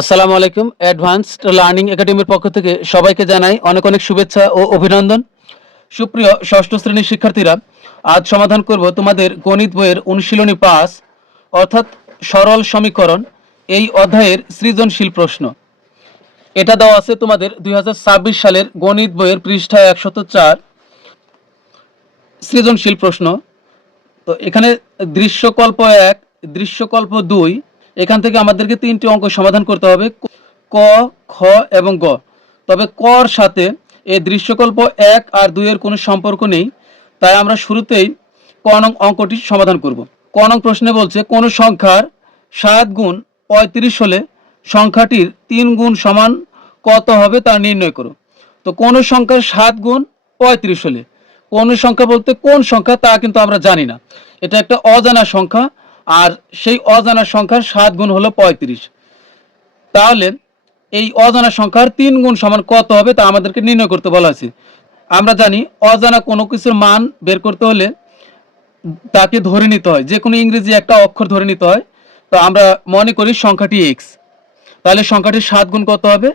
আসসালামু আলাইকুম। Advanced learning একাডেমির পক্ষ থেকে সবাইকে জানাই অনেক অনেক শুভেচ্ছা ও অভিনন্দন। সুপ্রিয় ষষ্ঠ শ্রেণীর শিক্ষার্থীরা, আজ সমাধান করব তোমাদের গণিত বইয়ের অনুশীলনী ৫ অর্থাৎ সরল সমীকরণ এই অধ্যায়ের সৃজনশীল প্রশ্ন। এটা দেওয়া আছে তোমাদের ২০২৬ সালের গণিত বইয়ের পৃষ্ঠা ১০৪ সৃজনশীল প্রশ্ন। তো এখানে দৃশ্যকল্প ১, দৃশ্যকল্প ২ এখান থেকে আমাদেরকে ৩টি অঙ্ক সমাধান করতে হবে, ক, খ এবং গ। তবে কর সাথে এই দৃশ্যকল্প ১ আর ২ এর কোনো সম্পর্ক নেই, তাই আমরা শুরুতেই ক নং অঙ্কটি সমাধান করব। ক নং প্রশ্নে বলছে কোনো সংখ্যার ৭ গুণ ৩৫ হলে সংখ্যাটির ৩ গুণ সমান কত হবে তা নির্ণয় করো। তো কোনো সংখ্যার ৭ গুণ ৩৫ হলে, কোন সংখ্যা বলতে কোন সংখ্যা তা কিন্তু আমরা জানি না, এটা একটা অজানা সংখ্যা, আর সেই অজানা সংখ্যার ৭ গুণ হলো ৩৫। তাহলে এই অজানা সংখ্যার ৩ গুণ সমান কত হবে তা আমাদেরকে নির্ণয় করতে বলা আছে। আমরা জানি অজানা কোনো কিছুর মান বের করতে হলে তাকে ধরে নিতে হয়, যে কোনো ইংরেজি একটা অক্ষর ধরে নিতে হয়। তো আমরা মনে করি সংখ্যাটি এক্স, তাহলে সংখ্যাটির ৭ গুণ কত হবে?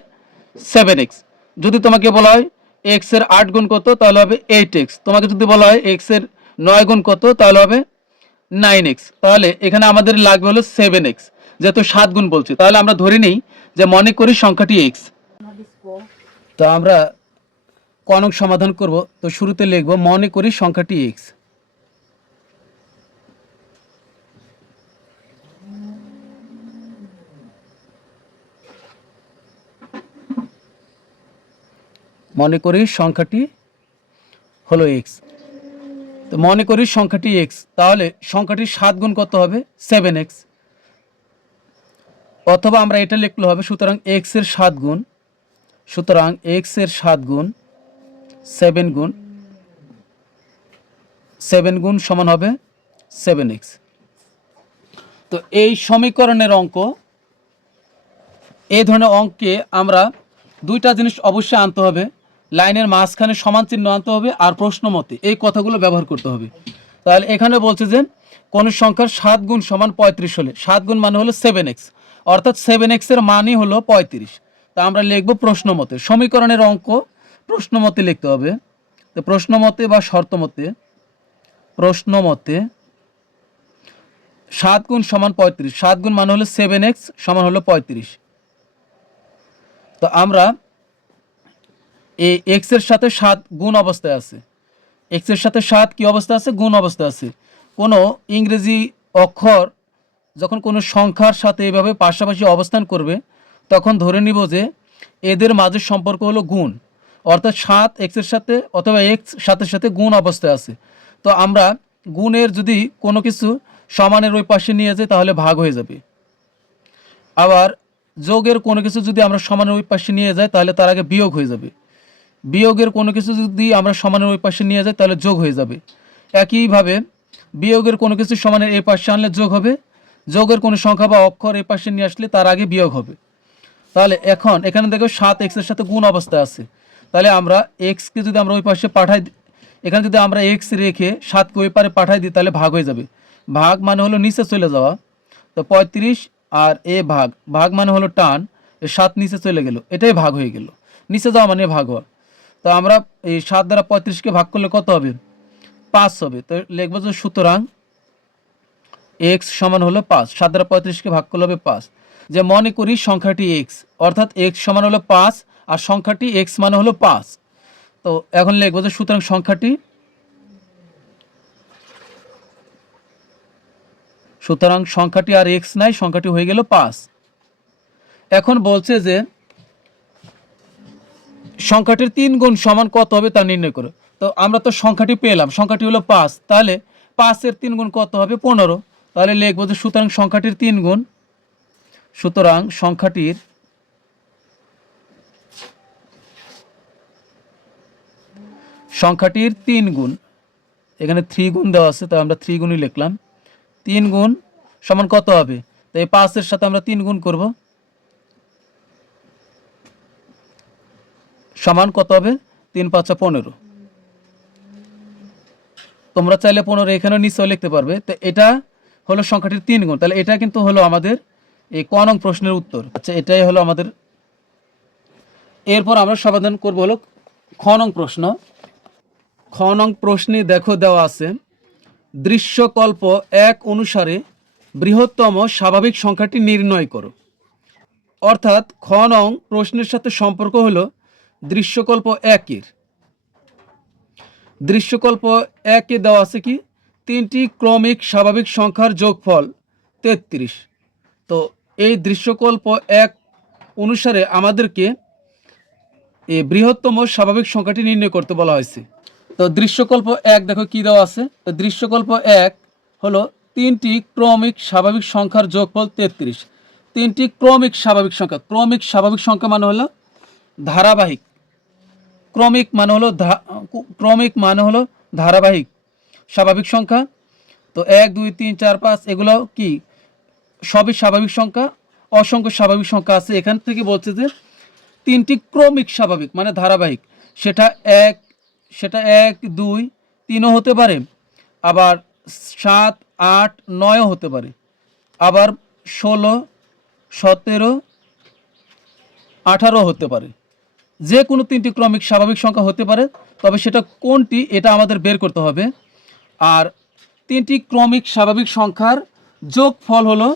7x। যদি তোমাকে বলা হয় এক্স এর ৮ গুণ কত, তাহলে হবে 8x। তোমাকে যদি বলা হয় এক্স এর ৯ গুণ কত, তাহলে হবে 9x। তাহলে এখানে আমাদের লাগবে হলো 7x, যেহেতু ৭ গুণ বলছে। তাহলে আমরা ধরে নিই যে মনে করি সংখ্যাটি এক্স। তো আমরা ক নং সমাধান করব। তো শুরুতে লিখব মনে করি সংখ্যাটি এক্স। মনে করি সংখ্যাটি হলো এক্স। তো মনে করি সংখ্যাটি এক্স, তাহলে সংখ্যাটির ৭ গুণ কত হবে? 7x। অথবা আমরা এটা লিখলে হবে সুতরাং এক্স এর ৭ গুণ, সুতরাং এক্স এর ৭ গুণ 7 গুণ সমান হবে 7x। তো এই সমীকরণের অঙ্ক, এই ধরনের অঙ্কে আমরা দুইটা জিনিস অবশ্যই আনতে হবে, লাইনের মাঝখানে সমান চিহ্ন আনতে হবে, আর প্রশ্ন মতে এই কথাগুলো ব্যবহার করতে হবে। তাহলে এখানে বলছে যে কোন সংখ্যার ৭ গুণ সমান ৩৫ হলে, ৭ গুণ মানে হলো 7x, অর্থাৎ 7x এর মানই হলো ৩৫। তা আমরা লিখব প্রশ্ন মতে। সমীকরণের অঙ্ক প্রশ্ন মতে লিখতে হবে। তো প্রশ্ন মতে বা শর্ত মতে, প্রশ্ন মতে ৭ গুণ সমান ৩৫, ৭ গুণ মানে হলো 7x সমান হলো ৩৫। তো আমরা এই এক্স এর সাথে ৭ গুণ অবস্থায় আছে, এক্স এর সাথে ৭ কি অবস্থা আছে? গুণ অবস্থা আছে। কোনো ইংরেজি অক্ষর যখন কোনো সংখ্যার সাথে এভাবে পাশাপাশি অবস্থান করবে, তখন ধরে নিব যে এদের মাঝের সম্পর্ক হলো গুণ, অর্থাৎ ৭ এক্সের সাথে অথবা এক্স সাথে সাথে গুণ অবস্থায় আছে। তো আমরা গুণের যদি কোনো কিছু সমানের ওই পাশে নিয়ে যাই তাহলে ভাগ হয়ে যাবে। আবার যোগের কোনো কিছু যদি আমরা সমানের ওই পাশে নিয়ে যাই তাহলে তার আগে বিয়োগ হয়ে যাবে। বিয়োগের কোনো কিছু যদি আমরা সমানের ওই পাশে নিয়ে যাই তাহলে যোগ হয়ে যাবে। একইভাবে বিয়োগের কোনো কিছু সমানের এই পাশে আনলে যোগ হবে, যোগের কোনো সংখ্যা বা অক্ষর এই পাশে নিয়ে আসলে তার আগে বিয়োগ হবে। তাহলে এখন এখানে দেখো ৭ এক্সের সাথে গুণ অবস্থায় আছে, তাহলে আমরা এক্সকে যদি আমরা ওই পাশে পাঠাই, এখানে যদি আমরা এক্স রেখে ৭কে ওই পারে পাঠাই দিই তাহলে ভাগ হয়ে যাবে। ভাগ মানে হলো নিচে চলে যাওয়া। তো ৩৫ আর এ ভাগ, ভাগ মানে হলো টান, ৭ নিচে চলে গেল, এটাই ভাগ হয়ে গেল। নিচে যাওয়া মানে ভাগ হওয়া। তো আমরা এই ৭ দ্বারা ৩৫কে ভাগ করলে কত হবে? ৫ হবে। তো লিখবো যে সুতরাং এক্স সমান হলো ৫। ৭ দ্বারা ৩৫কে ভাগ করলে হবে ৫। যে মনে করি সংখ্যাটি এক্স, অর্থাৎ এক্স সমান হলো ৫ আর সংখ্যাটি এক্স মানে হলো ৫। তো এখন লিখবো যে সুতরাং সংখ্যাটি আর এক্স নাই, সংখ্যাটি হয়ে গেল ৫। এখন বলছে যে সংখ্যাটির ৩ গুণ সমান কত হবে তা নির্ণয় করো। তো আমরা তো সংখ্যাটি পেলাম, সংখ্যাটি হলো ৫, তাহলে ৫ এর ৩ গুণ কত হবে? ১৫। তাহলে লিখবো যে সুতরাং সংখ্যাটির ৩ গুণ, সুতরাং সংখ্যাটির ৩ গুণ, এখানে ৩ গুণ দেওয়া আছে তাই আমরা ৩ গুণই লিখলাম। ৩ গুণ সমান কত হবে? তো এই ৫ এর সাথে আমরা ৩ গুণ করব, সমান কত হবে? ৩ × ৫ = ১৫। তোমরা চাইলে ১৫ এখানেও নিচেও লিখতে পারবে। তো এটা হলো সংখ্যাটির ৩ গুণ, তাহলে এটা কিন্তু হলো আমাদের এই ক নং প্রশ্নের উত্তর। আচ্ছা, এটাই হলো আমাদের। এরপর আমরা সমাধান করব হলো খ নং প্রশ্ন। খ নং প্রশ্নে দেখো দেওয়া আছে দৃশ্যকল্প 1 অনুসারে বৃহত্তম স্বাভাবিক সংখ্যাটি নির্ণয় করো। অর্থাৎ খ নং প্রশ্নের সাথে সম্পর্ক হলো দৃশ্যকল্প 1-এর। দৃশ্যকল্প 1-এ দেওয়া আছে কি 3টি ক্রমিক স্বাভাবিক সংখ্যার যোগফল 33। তো এই দৃশ্যকল্প 1 অনুসারে আমাদেরকে এই বৃহত্তম স্বাভাবিক সংখ্যাটি নির্ণয় করতে বলা হয়েছে। তো দৃশ্যকল্প 1 দেখো কি দেওয়া আছে। তো দৃশ্যকল্প 1 হলো 3টি ক্রমিক স্বাভাবিক সংখ্যার যোগফল 33। 3টি ক্রমিক স্বাভাবিক সংখ্যা, ক্রমিক স্বাভাবিক সংখ্যা মানে হলো ধারাবাহিক, ক্রমিক মানে হলো ধারাবাহিক স্বাভাবিক সংখ্যা। তো 1 2 3 4 5 এগুলো কি সবই স্বাভাবিক সংখ্যা, অসংখ্য স্বাভাবিক সংখ্যা আছে। এখান থেকে বলছে যে 3টি ক্রমিক স্বাভাবিক মানে ধারাবাহিক, সেটা 1 2 3ও হতে পারে, আবার 7 8 9ও হতে পারে, আবার 16 17 18 হতে পারে। যে কোনো 3টি ক্রমিক স্বাভাবিক সংখ্যা হতে পারে, তবে সেটা কোনটি এটা আমাদের বের করতে হবে। আর 3টি ক্রমিক স্বাভাবিক সংখ্যার যোগফল হলো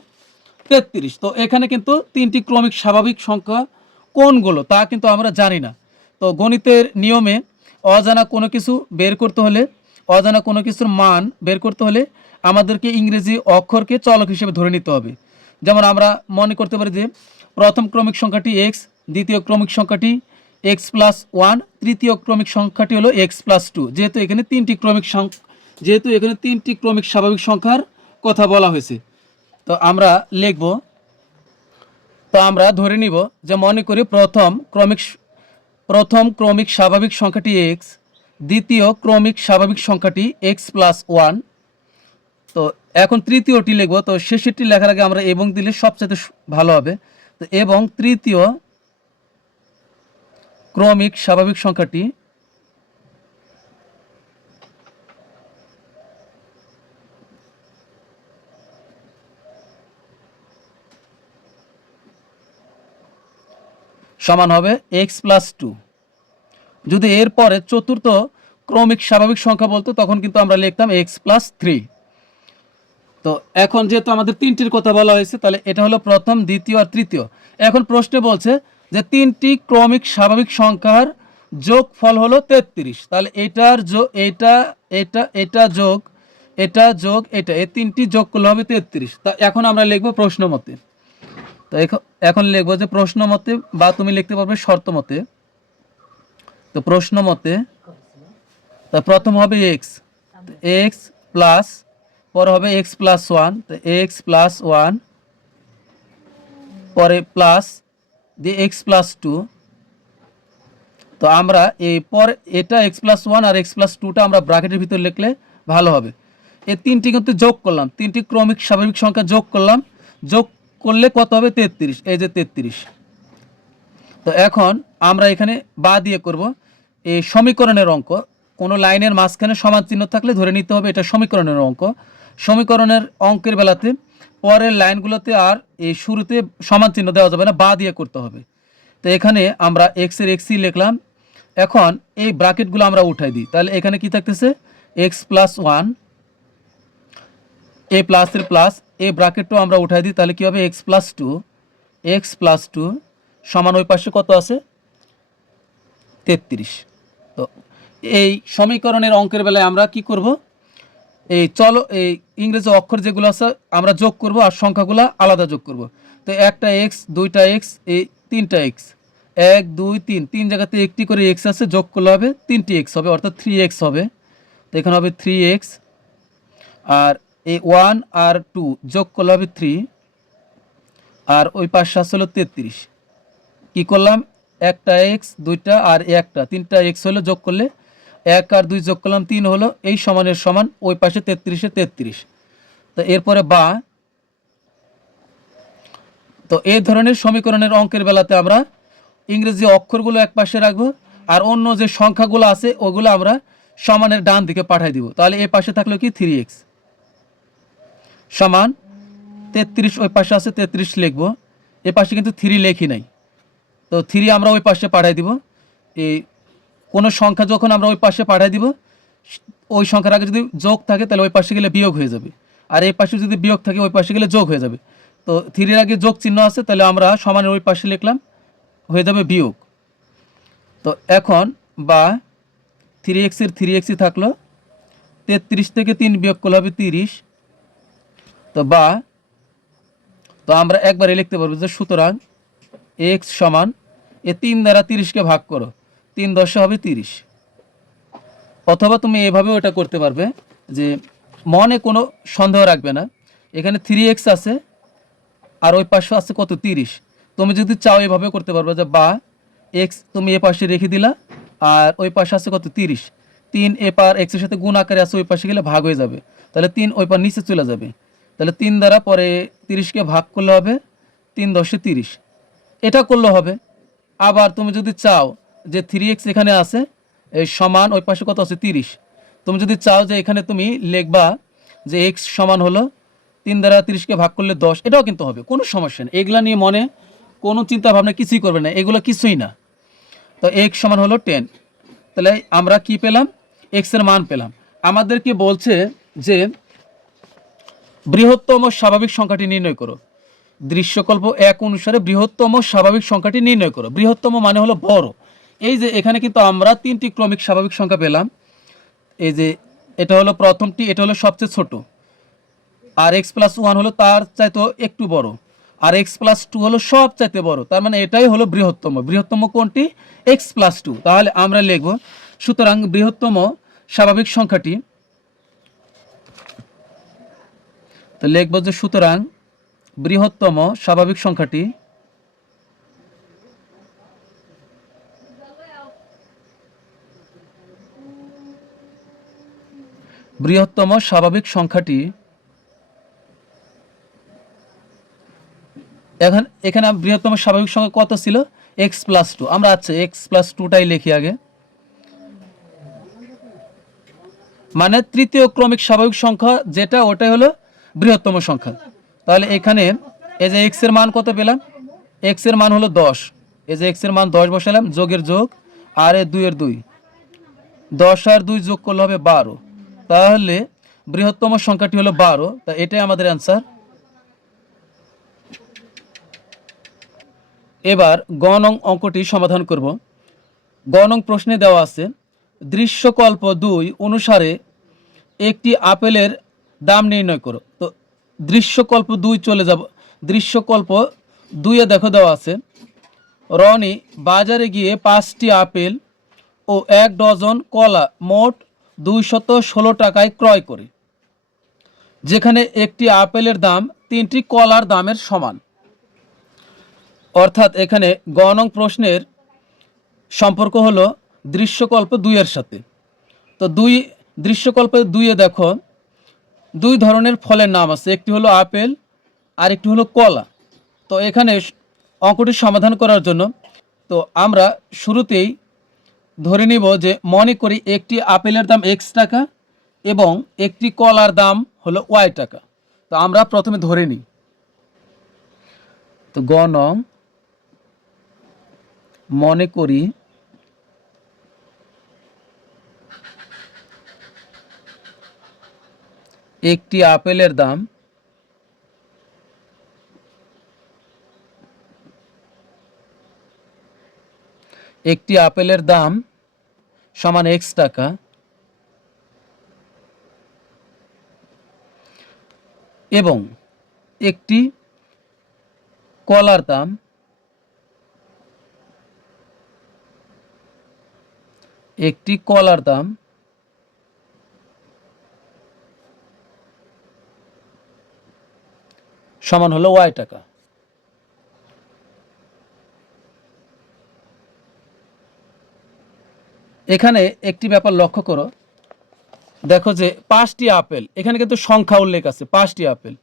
33। তো এখানে কিন্তু 3টি ক্রমিক স্বাভাবিক সংখ্যা কোনগুলো তা কিন্তু আমরা জানি না। তো গণিতের নিয়মে অজানা কোনো কিছু বের করতে হলে, অজানা কোনো কিছুর মান বের করতে হলে আমাদেরকে ইংরেজি অক্ষরকে চলক হিসেবে ধরে নিতে হবে। যেমন আমরা মনে করতে পারি যে প্রথম ক্রমিক সংখ্যাটি x, দ্বিতীয় ক্রমিক সংখ্যাটি x+1, তৃতীয় ক্রমিক সংখ্যাটি হলো x+2। যেহেতু এখানে 3টি ক্রমিক স্বাভাবিক সংখ্যার কথা বলা হয়েছে, তো আমরা লিখব। তো আমরা ধরে নিব যে মনে করি প্রথম ক্রমিক স্বাভাবিক সংখ্যাটি x, দ্বিতীয় ক্রমিক স্বাভাবিক সংখ্যাটি x+1। তো এখন তৃতীয়টি লিখব। তো শেষেরটি লেখার আগে আমরা এবং দিলে সবচেয়ে ভালো হবে। তো এবং তৃতীয় ক্রমিক স্বাভাবিক সংখ্যাটি সমান হবে x+2। যদি এরপরে চতুর্থ ক্রমিক স্বাভাবিক সংখ্যা বলতো তখন কিন্তু আমরা লিখতাম x+3। তো এখন যেহেতু আমাদের 3টির কথা বলা হয়েছে, তাহলে এটা হলো প্রথম, দ্বিতীয় আর তৃতীয়। এখন প্রশ্নে বলছে যে 3টি ক্রমিক স্বাভাবিক সংখ্যার যোগফল হলো 33। তাহলে এটার এটা যোগ এটা, এই 3টি যোগ করলে হবে 33। তা এখন আমরা লিখবো প্রশ্ন মতে। তো এখন লিখবো যে প্রশ্ন মতে, বা তুমি লিখতে পারবে শর্ত মতে। তো প্রশ্ন মতে তা প্রথম হবে x প্লাস, পরে হবে x+1, তো x+1, পরে প্লাস দিয়ে x+2। তো আমরা এই পর এটা x+1 আর x+2টা আমরা ব্র্যাকেটের ভিতর লিখলে ভালো হবে। এই 3টি কিন্তু যোগ করলাম, 3টি ক্রমিক স্বাভাবিক সংখ্যা যোগ করলাম, যোগ করলে কত হবে 33, এই যে 33। তো এখন আমরা এখানে বা দিয়ে করব এই সমীকরণের অঙ্ক। কোনো লাইনের মাঝখানে সমান চিহ্ন থাকলে ধরে নিতে হবে এটা সমীকরণের অঙ্ক। সমীকরণের অঙ্কের বেলাতে পরের লাইনগুলোতে আর এই শুরুতে সমান চিহ্ন দেওয়া যাবে না, বা দিয়ে করতে হবে। তো এখানে আমরা এক্সের এক্সই লিখলাম। এখন এই ব্র্যাকেটগুলো আমরা উঠাই দিই, তাহলে এখানে কি থাকতেছে x+1, এ প্লাসের প্লাস, এই ব্র্যাকেটটাও আমরা উঠাই দিই, তাহলে কি হবে x+2 সমান ওই পাশে কত আছে 33। তো এই সমীকরণের অঙ্কের বেলায় আমরা কি করব, এই এই ইংরেজি অক্ষর যেগুলো আছে আমরা যোগ করব আর সংখ্যাগুলো আলাদা যোগ করব। তো একটা x, দুইটা x, এই তিনটা x, 1 2 3, 3 জায়গাতে একটি করে x আছে, যোগ করলে হবে 3টি x হবে, অর্থাৎ 3x হবে। তো এখানে হবে 3x, আর এই 1 আর 2 যোগ করলে হবে 3, আর ওই পাশে আসলে 33। কি করলাম, একটা x, দুইটা আর একটা, 3টা x হলো, যোগ করলে 1 আর 2 যোগ করলাম 3 হলো, এই সমানের সমান ওই পাশে 33-এ 33। তো এরপরে বা। তো এই ধরনের সমীকরণের অঙ্কের বেলাতে আমরা ইংরেজি অক্ষরগুলো এক পাশে রাখবো, আর অন্য যে সংখ্যাগুলো আছে ওগুলো আমরা সমানের ডান দিকে পাঠিয়ে দিব। তাহলে এই পাশে থাকলো কি 3x সমান 33 ওই পাশে আছে, 33 লিখবো। এ পাশে কিন্তু 3 লেখি নাই, তো 3 আমরা ওই পাশে পাঠাই দিব। এই কোনো সংখ্যা যখন আমরা ওই পাশে পাঠাই দিব, ওই সংখ্যার আগে যদি যোগ থাকে তাহলে ওই পাশে গেলে বিয়োগ হয়ে যাবে, আর এই পাশে যদি বিয়োগ থাকে ওই পাশে গেলে যোগ হয়ে যাবে। তো 3 আগে যোগ চিহ্ন আছে, তাহলে আমরা সমানের ওই পাশে লিখলাম, হয়ে যাবে বিয়োগ। তো এখন বা 3x এর 3xই থাকলো, 33 থেকে 3 বিয়োগ করলে হবে 30। তো বা তো আমরা একবারে লিখতে পারবো যে সুতরাং x সমান এ 3 দ্বারা 30কে ভাগ করো, 3 10 হবে 30। অথবা তুমি এভাবেও এটা করতে পারবে যে মনে কোনো সন্দেহ রাখবে না, এখানে 3x আছে আর ওই পাশে আছে কত 30। তুমি যদি চাও এভাবে করতে পারবে যে বা x তুমি এ পাশে রেখে দিলা আর ওই পাশে আছে কত 30, 3 এ পার x এর সাথে গুণ আকারে আছে, ওই পাশে গেলে ভাগ হয়ে যাবে, তাহলে 3 ওই পার নিচে চলে যাবে। তাহলে 3 দ্বারা পরে 30কে ভাগ করলে হবে 3 10 30, এটা করলে হবে। আবার তুমি যদি চাও যে 3x এখানে আছে এই সমান ওই পাশে কত আছে 30, তুমি যদি চাও যে এখানে তুমি লিখবা যে x সমান হলো 3 দ্বারা 30কে ভাগ করলে 10, এটাও কিন্তু হবে, কোনো সমস্যা নেই। এগুলা নিয়ে মনে কোনো চিন্তা ভাবনা কিছুই করবে না, এগুলো কিছুই না। তো x সমান হলো 10, তাহলে আমরা কি পেলাম, x এর মান পেলাম। আমাদেরকে বলছে যে বৃহত্তম স্বাভাবিক সংখ্যাটি নির্ণয় করো। দৃশ্যকল্প 1 অনুসারে বৃহত্তম স্বাভাবিক সংখ্যাটি নির্ণয় করো। বৃহত্তম মানে হলো বড়। এই যে এখানে কিন্তু আমরা 3টি ক্রমিক স্বাভাবিক সংখ্যা পেলাম। এই যে এটা হলো প্রথমটি, এটা হলো সবচেয়ে ছোট, আর x+1 হলো তার চাইতে একটু বড়, আর x+2 হলো সবচাইতে বড়। তার মানে এটাই হলো বৃহত্তম। বৃহত্তম কোনটি, x+2। তাহলে আমরা লিখব সুতরাং বৃহত্তম স্বাভাবিক সংখ্যাটি, তো লিখব যে সুতরাং বৃহত্তম স্বাভাবিক সংখ্যাটি বৃহত্তম স্বাভাবিক সংখ্যাটি এখানে বৃহত্তম স্বাভাবিক সংখ্যা কত ছিল, x+2। আমরা আচ্ছা x+2টাই লিখি আগে, মানে তৃতীয় ক্রমিক স্বাভাবিক সংখ্যা যেটা ওটাই হলো বৃহত্তম সংখ্যা। তাহলে এখানে এই যে x এর মান কত পেলাম, x এর মান হলো 10, এই যে x এর মান 10 বসালাম, যোগের যোগ আর এ 2 এর 2, 10 আর 2 যোগ করলে হবে 12। তাহলে বৃহত্তম সংখ্যাটি হলো 12, তা এটাই আমাদের অ্যান্সার। এবার গ নং অঙ্কটি সমাধান করব। গ নং প্রশ্নে দেওয়া আছে দৃশ্যকল্প 2 অনুসারে একটি আপেলের দাম নির্ণয় করো। তো দৃশ্যকল্প 2 চলে যাব, দৃশ্যকল্প 2-এ দেখো দেওয়া আছে রনি বাজারে গিয়ে 5টি আপেল ও 1 ডজন কলা মোট 216 টাকায় ক্রয় করে, যেখানে একটি আপেলের দাম 3টি কলার দামের সমান। অর্থাৎ এখানে গ নং প্রশ্নের সম্পর্ক হলো দৃশ্যকল্প 2-এর সাথে। তো দৃশ্যকল্প 2-এ দেখো 2 ধরনের ফলের নাম আছে, একটি হলো আপেল আর একটি হলো কলা। তো এখানে অঙ্কটি সমাধান করার জন্য তো আমরা শুরুতেই ধরে নিব যে মনে করি একটি আপেলের দাম x টাকা এবং একটি কলার দাম হলো y টাকা। তো আমরা প্রথমে ধরে নিই। তো গ নং মনে করি একটি আপেলের দাম সমান x টাকা এবং একটি কলার দাম সমান হলো y টাকা। এখানে একটি ব্যাপার লক্ষ্য করো, দেখো যে 5টি আপেল, এখানে কিন্তু সংখ্যা উল্লেখ আছে 5টি আপেল।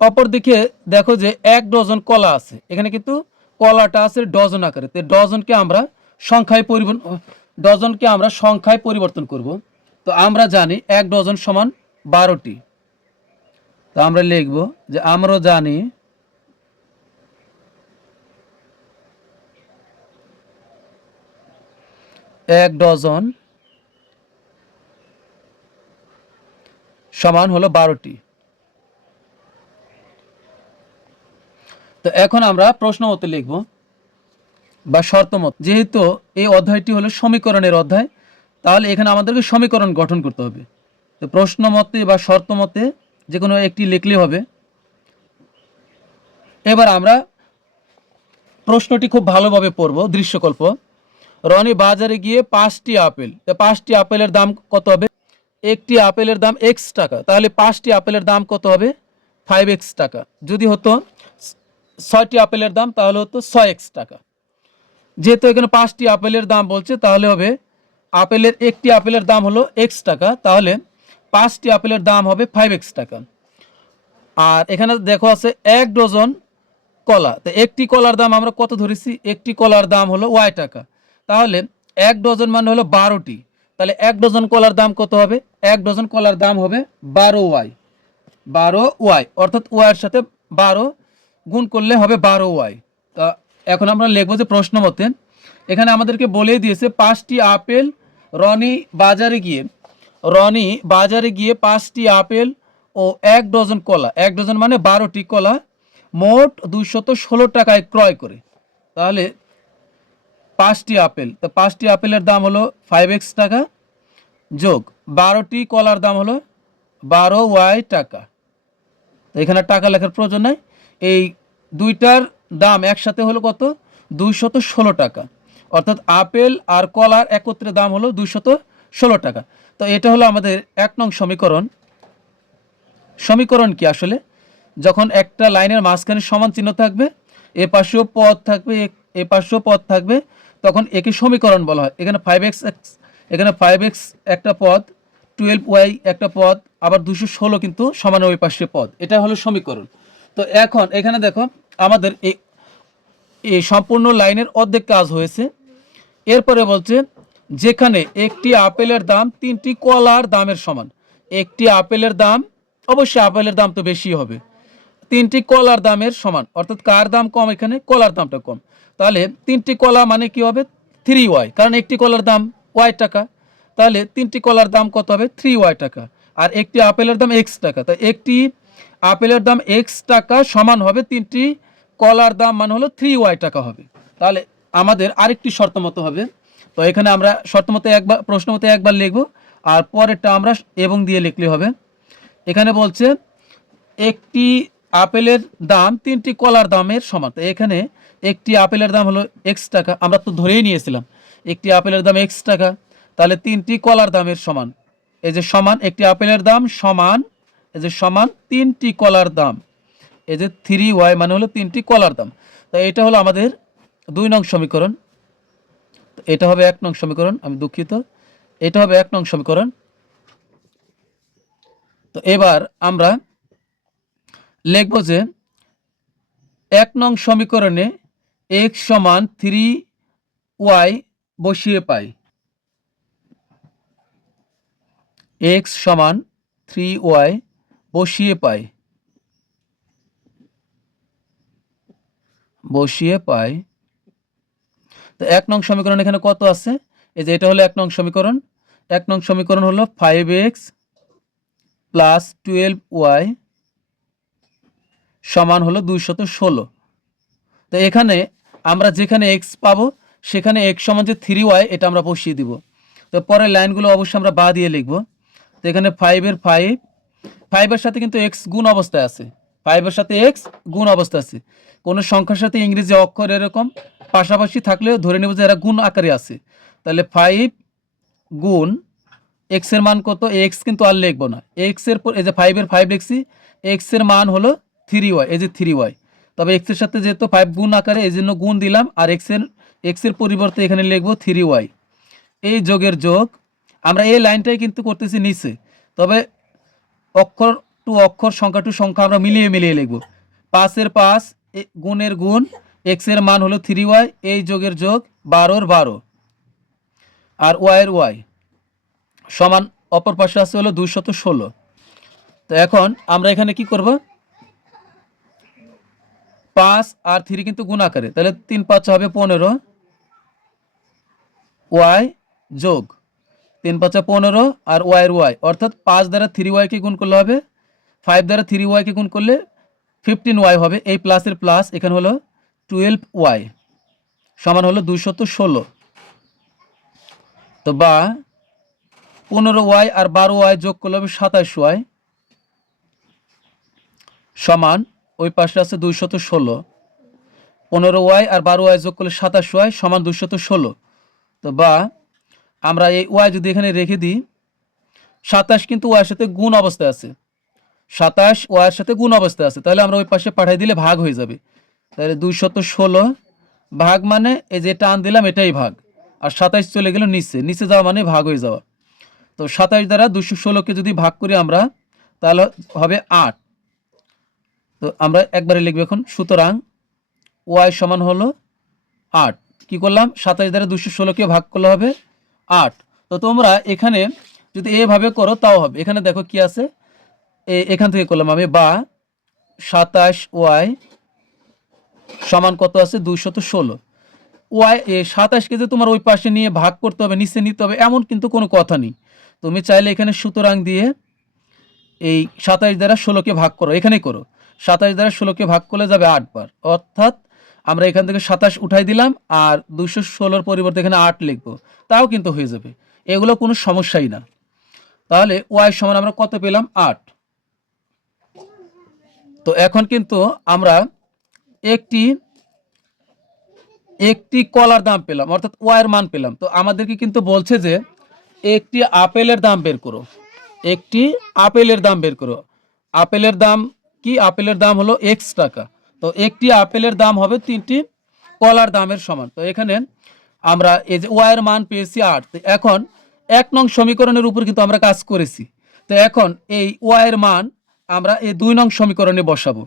অপরদিকে দেখো যে 1 ডজন কলা আছে, এখানে কিন্তু কলাটা আছে ডজন আকারে। তো ডজনকে আমরা সংখ্যায় পরিবর্তন করব। তো আমরা জানি 1 ডজন সমান 12টি, তো আমরা লিখব যে আমরা জানি এক ডজন সমান হলো 12টি। তো এখন আমরা প্রশ্ন মতে লিখব বা শর্ত মত। যেহেতু এই অধ্যায়টি হলো সমীকরণের অধ্যায়, তাহলে এখানে আমাদেরকে সমীকরণ গঠন করতে হবে। তো প্রশ্ন মতে বা শর্ত মতে যে কোনো একটি লিখলেই হবে। এবার আমরা প্রশ্নটি খুব ভালোভাবে পড়ব। দৃশ্যকল্প, রনি বাজারে গিয়ে 5টি আপেল, 5টি আপেলের দাম কত হবে? একটি আপেলের দাম x টাকা, তাহলে 5টি আপেলের দাম কত হবে? 5x টাকা। যদি হতো 6টি আপেলের দাম তাহলে হতো 6x টাকা। যেহেতু এখানে 5টি আপেলের দাম বলছে, তাহলে হবে একটি আপেলের দাম হলো x টাকা, তাহলে 5টি আপেলের দাম হবে 5x টাকা। আর এখানে দেখো আছে 1 ডজন কলা, তো একটি কলার দাম আমরা কত ধরেছি? একটি কলার দাম হলো y টাকা, তাহলে 1 ডজন মানে হলো 12টি, তাহলে 1 ডজন কলার দাম কত হবে? 1 ডজন কলার দাম হবে 12y, 12y, অর্থাৎ y এর সাথে 12 গুণ করলে হবে 12y। তা এখন আমরা লিখবো যে প্রশ্ন মতে এখানে আমাদেরকে বলেই দিয়েছে 5টি আপেল, রনি বাজারে গিয়ে 5টি আপেল ও 1 ডজন কলা, 1 ডজন মানে 12টি কলা মোট 216 টাকায় ক্রয় করে। তাহলে 5টি আপেল, তো 5টি আপেলের দাম হলো 5x টাকা যোগ 12টি কলার দাম হলো 12y টাকা। তো এখানে টাকা লেখার প্রয়োজন নাই, এই দুইটার দাম একসাথে হলো কত? 216 টাকা, অর্থাৎ আপেল আর কলার একত্রে দাম হলো 216 টাকা। তো এটা হলো আমাদের 1 নং সমীকরণ। সমীকরণ কি আসলে? যখন একটা লাইনের মাঝখানে সমান চিহ্ন থাকবে, এ পাশেও পদ থাকবে, এ পাশেও পদ থাকবে, তখন একে সমীকরণ বলা হয়। এখানে 5x একটা পদ, 12y একটা পদ, আবার 216 কিন্তু সমান ওই পাশে পদ, এটা হলো সমীকরণ। তো এখন এখানে দেখো আমাদের এই সম্পূর্ণ লাইনের অর্ধেক কাজ হয়েছে। এরপরে বলছে যেখানে একটি আপেলের দাম 3টি কলার দামের সমান। একটি আপেলের দাম, অবশ্যই আপেলের দাম তো বেশি হবে, 3টি কলার দামের সমান, অর্থাৎ কার দাম কম? এখানে কলার দামটা কম। তাহলে 3টি কলা মানে কি হবে? 3y, কারণ একটি কলার দাম y টাকা, তাহলে 3টি কলার দাম কত হবে? 3y টাকা। আর একটি আপেলের দাম x টাকা, তাই একটি আপেলের দাম x টাকা সমান হবে 3টি কলার দাম মানে হলো 3y টাকা হবে। তাহলে আমাদের আরেকটি শর্ত মতো হবে। তো এখানে আমরা শর্ত মতো একবার, প্রশ্ন মতো একবার লিখব, আর পরেরটা আমরা এবং দিয়ে লিখলে হবে। এখানে বলছে একটি আপেলের দাম 3টি কলার দামের সমান। তো এখানে একটি আপেলের দাম হলো x টাকা, আমরা তো ধরেই নিয়েছিলাম একটি আপেলের দাম x টাকা, তাহলে 3টি কলার দামের সমান। এই যে সমান একটি আপেলের দাম সমান, এই যে সমান 3টি কলার দাম, এই যে 3y মানে হলো 3টি কলার দাম। তো এটা হলো আমাদের 2 নং সমীকরণ। এটা হবে 1 নং সমীকরণ, আমি দুঃখিত, এটা হবে 1 নং সমীকরণ। তো এবার আমরা লিখব যে 1 নং সমীকরণে x সমান 3y বসিয়ে পাই, x সমান 3y বসিয়ে পাই। তো 1 নং সমীকরণ এখানে কত আছে? এই যে এটা হলো 1 নং সমীকরণ। 1 নং সমীকরণ হলো 5x প্লাস 12y সমান হলো 216। তো এখানে আমরা যেখানে x পাবো সেখানে x সমান যে 3y এটা আমরা বসিয়ে দিব। তো পরের লাইনগুলো অবশ্যই আমরা বা দিয়ে লিখব। তো এখানে 5 এর সাথে কিন্তু x গুণ অবস্থায় আছে, 5 এর সাথে x গুণ অবস্থা আছে। কোনো সংখ্যার সাথে ইংরেজি অক্ষর এরকম পাশাপাশি থাকলেও ধরে নেব যে এরা গুণ আকারে আছে। তাহলে 5 গুণ x এর মান কত? x কিন্তু আর লিখবো না, x এর পর এই যে 5 এর 5 লিখছি, x এর মান হলো 3y, এই যে 3y, তবে x এর সাথে যেহেতু 5 গুণ আকারে এই জন্য গুণ দিলাম, আর x এর পরিবর্তে এখানে লিখবো 3y। এই যোগের যোগ, আমরা এই লাইনটাই কিন্তু করতেছি নিচে, তবে অক্ষর টু অক্ষর, সংখ্যা টু সংখ্যা আমরা মিলিয়ে লিখব। 5 এর 5 গুণের গুণ, x এর মান হলো 3y, এই যোগের যোগ 12 এর 12, আর y এর y সমান অপর পাশে আছে হলো 216। তো এখন আমরা এখানে কি করব, 5 আর 3 কিন্তু গুণ আকারে, তাহলে 3 5 হবে 15 ওয়াই যোগ 3 5 15 আর ওয়াই এর ওয়াই, অর্থাৎ 5 দ্বারা 3y কে গুণ করলে হবে 5 দ্বারা 3y কে গুণ করলে 15y হবে। এই প্লাসের প্লাস এখানে হলো 12y সমান হলো 216। তো বা 15y আর 12y যোগ করলে হবে 27y সমান, ওই পাশে আছে 216। 15y আর 12y যোগ করলে 27y সমান 216। তো বা আমরা এই ওয়াই যদি এখানে রেখে দিই, 27 কিন্তু ওয়াইয়ের সাথে গুণ অবস্থায় আছে, 27 ওয়াইয়ের সাথে গুণ অবস্থায় আছে, তাহলে আমরা ওই পাশে পাঠিয়ে দিলে ভাগ হয়ে যাবে। তাহলে 216 ভাগ মানে এই যে টান দিলাম এটাই ভাগ, আর 27 চলে গেল নিচে, নিচে যাওয়া মানে ভাগ হয়ে যাওয়া। তো 27 দ্বারা 216কে যদি ভাগ করি আমরা, তাহলে হবে 8। তো আমরা একবারে লিখব এখন, সুতরাং ওয়াই সমান হলো 8। কি করলাম, 27 দ্বারা 216কে ভাগ করলে হবে 8। তো তোমরা এখানে যদি এভাবে করো তাও হবে। এখানে দেখো কি আছে, এখান থেকে করলাম আমি, বা 27y সমান কত আছে 216। ওয়াই 27কে যে তোমার ওই পাশে নিয়ে ভাগ করতে হবে, নিচে নিতে হবে এমন কিন্তু কোনো কথা নেই। তুমি চাইলে এখানে সুতরাং দিয়ে এই 27 দ্বারা 16কে ভাগ করো, এখানেই করো, 27 দ্বারা 16কে ভাগ করলে যাবে 8 বার, অর্থাৎ আমরা এখান থেকে 27 উঠাই দিলাম আর 216-র পরিবর্তে এখানে 8 লিখবো, তাও কিন্তু হয়ে যাবে, এগুলো কোনো সমস্যাই না। তাহলে ওয়াই সমান আমরা কত পেলাম, 8। তো এখন কিন্তু আমরা একটি কলার দাম পেলাম, অর্থাৎ ওয়াইয়ের মান পেলাম। তো আমাদেরকে কিন্তু বলছে যে একটি আপেলের দাম বের করো, একটি আপেলের দাম বের করো। আপেলের দাম কি, আপেলের দাম হলো x টাকা। তো একটি আপেলের দাম হবে 3টি কলার দামের সমান। তো এখানে আমরা এই যে ওয়াইয়ের মান পেয়েছি 8। তো এখন 1 নং সমীকরণের উপর কিন্তু আমরা কাজ করেছি। তো এখন এই ওয়াইয়ের মান আমরা এই 2 নং সমীকরণে বসাবো।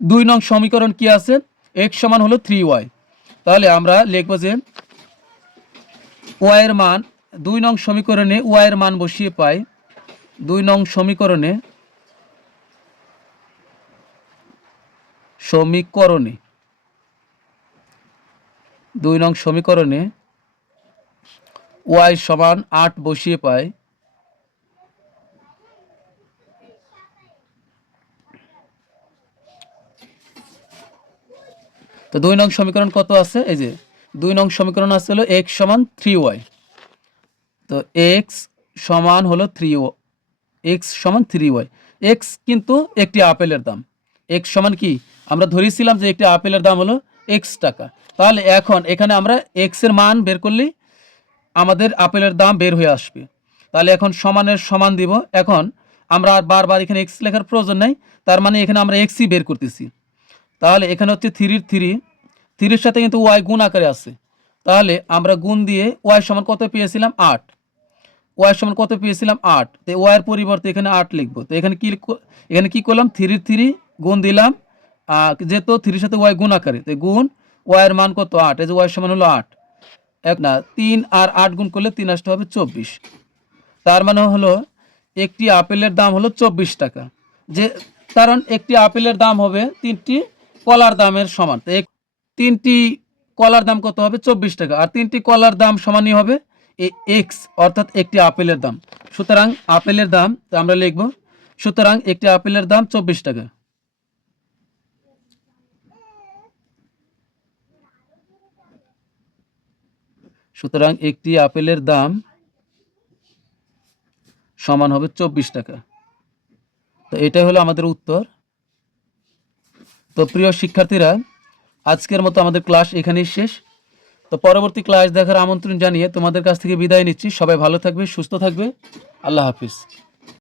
2 নং সমীকরণ কি আছে, x সমান হলো 3y। তাহলে আমরা লিখবো যে ওয়াইয়ের মান 2 নং সমীকরণে ওয়াইয়ের মান বসিয়ে পাই, 2 নং সমীকরণে সমীকরণে 2 নং সমীকরণে ওয়াই সমান 8 বসিয়ে পাই। তো 2 নং সমীকরণ কত আছে, এই যে 2 নং সমীকরণ আছে হলো x সমান 3y। তো x সমান হলো 3y, x সমান 3y। x কিন্তু একটি আপেলের দাম, x সমান কি, আমরা ধরেছিলাম যে একটি আপেলের দাম হলো x টাকা। তাহলে এখন এখানে আমরা x এর মান বের করলেই আমাদের আপেলের দাম বের হয়ে আসবে। তাহলে এখন সমানের সমান দিব। এখন আমরা আর বারবার এখানে x লেখার প্রয়োজন নাই, তার মানে এখানে আমরা xই বের করতেছি। তাহলে এখানে হচ্ছে 3-এর সাথে কিন্তু ওয়াই গুণ আকারে আছে, তাহলে আমরা গুণ দিয়ে ওয়াই সমান কত পেয়েছিলাম 8, ওয়াই সমান কত পেয়েছিলাম 8। তো ওয়াইয়ের পরিবর্তে এখানে 8 লিখবো। তো এখানে কি করলাম, 3 গুণ দিলাম, যেহেতু 3-এর সাথে ওয়াই গুণ আকারে, তো গুণ ওয়াইয়ের মান কত 8, এই যে ওয়াই সমান হলো 8। এক না 3 আর 8 গুণ করলে 3 আসতে হবে 24। তার মানে হলো একটি আপেলের দাম হলো 24 টাকা, যে কারণ একটি আপেলের দাম হবে 3টি কলার দামের সমান। তো 3টি কলার দাম কত হবে 24 টাকা, আর 3টি কলার দাম সমানই হবে x, অর্থাৎ একটি আপেলের দাম। সুতরাং আপেলের দাম, তো আমরা লিখব, সুতরাং একটি আপেলের দাম 24 টাকা। সুতরাং একটি আপেলের দাম সমান হবে 24 টাকা। তো এটাই হলো আমাদের উত্তর। তো প্রিয় শিক্ষার্থীরা, আজকের মতো আমাদের ক্লাস এখানেই শেষ। তো পরবর্তী ক্লাস দেখার আমন্ত্রণ জানিয়ে তোমাদের কাছ থেকে বিদায় নিচ্ছি। সবাই ভালো থাকবে, সুস্থ থাকবে। আল্লাহ হাফিজ।